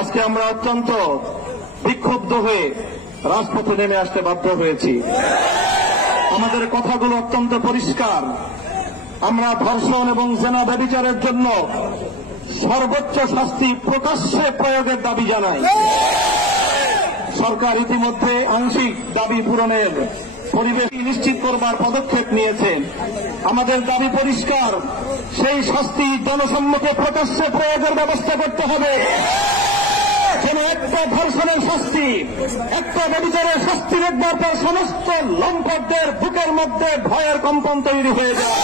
আজকে আমরা অত্যন্ত বিক্ষুব্ধ হয়ে রাজপথে নেমে আসতে বাধ্য হয়েছি। আমাদের কথাগুলো অত্যন্ত পরিষ্কার। আমরা ধর্ষণ এবং জেনা ব্যভিচারের জন্য সর্বোচ্চ শাস্তি প্রকাশ্যে প্রয়োগের দাবি জানাই। সরকার ইতিমধ্যে আংশিক দাবি পূরণের পরিবেশ নিশ্চিত করবার পদক্ষেপ নিয়েছে। আমাদের দাবি পরিষ্কার, সেই শাস্তি জনসম্মুখে প্রকাশ্যে প্রয়োগের ব্যবস্থা করতে হবে। যেন একটা ধর্ষণের শাস্তি, একটা ব্যভিচারের শাস্তি দেখবার পর সমস্ত লম্পটদের বুকের মধ্যে ভয়ের কম্পন তৈরি হয়ে যায়।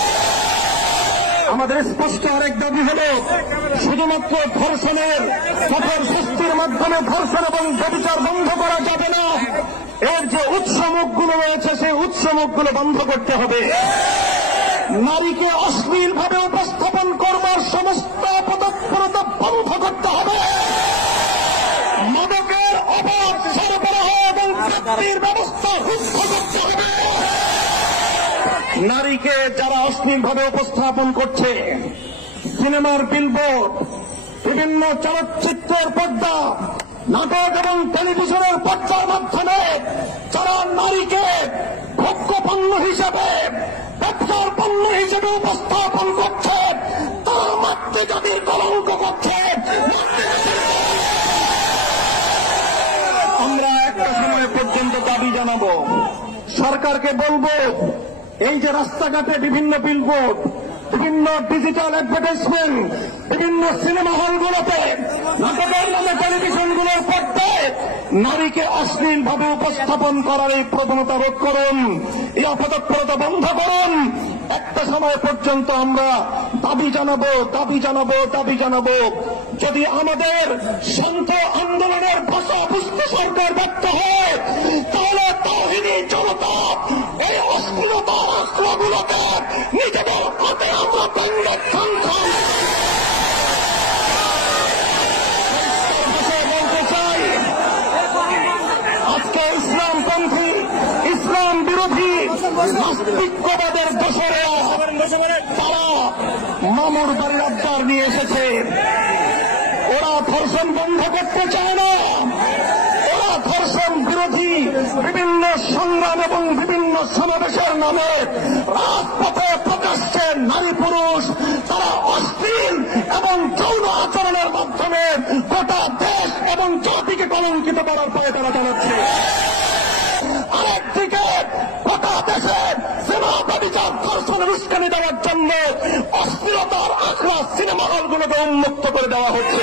আমাদের স্পষ্ট আরেক দাবি হল, শুধুমাত্র ধর্ষণের কঠোর শাস্তির মাধ্যমে ধর্ষণ এবং ব্যভিচার বন্ধ করা যাবে না। এর যে উৎসমুখগুলো রয়েছে সেই উৎসমুখগুলো বন্ধ করতে হবে। নারীকে অশ্লীলভাবে উপস্থাপন করবার সমস্ত পদক্ষেপ বন্ধ করতে হবে। মাদকের অবাধ সরবরাহ এবং প্রাপ্তির ব্যবস্থা রুদ্ধ করতে হবে। নারীকে যারা অশ্লীলভাবে উপস্থাপন করছে, সিনেমার বিলবোর্ড, বিভিন্ন চলচ্চিত্রের পর্দা, নাটক এবং টেলিভিশনের পর্দার মাধ্যমে যারা নারীকে ভোগ্য পণ্য হিসেবে, ব্যবসার পণ্য হিসেবে উপস্থাপন করছে, তারা মাতৃজাতির কলঙ্ক করছে। আমরা একটা সময় পর্যন্ত দাবি জানাবো, সরকারকে বলবো, এই যে রাস্তাঘাটে বিভিন্ন বিলবোর্ড, বিভিন্ন ডিজিটাল অ্যাডভার্টাইজমেন্ট, বিভিন্ন সিনেমা হলগুলোতে, নাটকের নামে টেলিভিশনগুলোর পর্দায় নারীকে অশ্লীলভাবে উপস্থাপন করার এই প্রবণতা রোধ করুন, এই অপতৎপরতা বন্ধ করুন। একটা সময় পর্যন্ত আমরা দাবি জানাবো। যদি আমাদের শান্ত আন্দোলনের ভাষা বুঝতে সরকার ব্যর্থ হয়, তাহলে তাওহীদি জনতা এই অশ্লীলতার আখড়াগুলোকে নিজেদের হাতে আমরা ভেঙে খান বলতে চাই। আজকে ইসলামপন্থী, ইসলাম বিরোধী নাস্তিক্যবাদের দোসরেরা তারা মামুর বাড়ির আবদার নিয়ে এসেছে। ওরা ধর্ষণ বন্ধ করতে চায় না। ওরা ধর্ষণ বিরোধী বিভিন্ন সংগ্রাম এবং বিভিন্ন সমাবেশের নামে রাজপথে প্রকাশ্যে নারী পুরুষ তারা অশ্লীল এবং যৌন আচরণের মাধ্যমে গোটা দেশ এবং জাতিকে কলঙ্কিত করার পরে তারা চালাচ্ছে। আরেকদিকে গোটা দেশে সিনেমা ব্যভিচার ধর্ষণের উস্কানি দেওয়ার জন্য অশ্লীলতার আখড়া সিনেমা হলগুলোকে উন্মুক্ত করে দেওয়া হচ্ছে।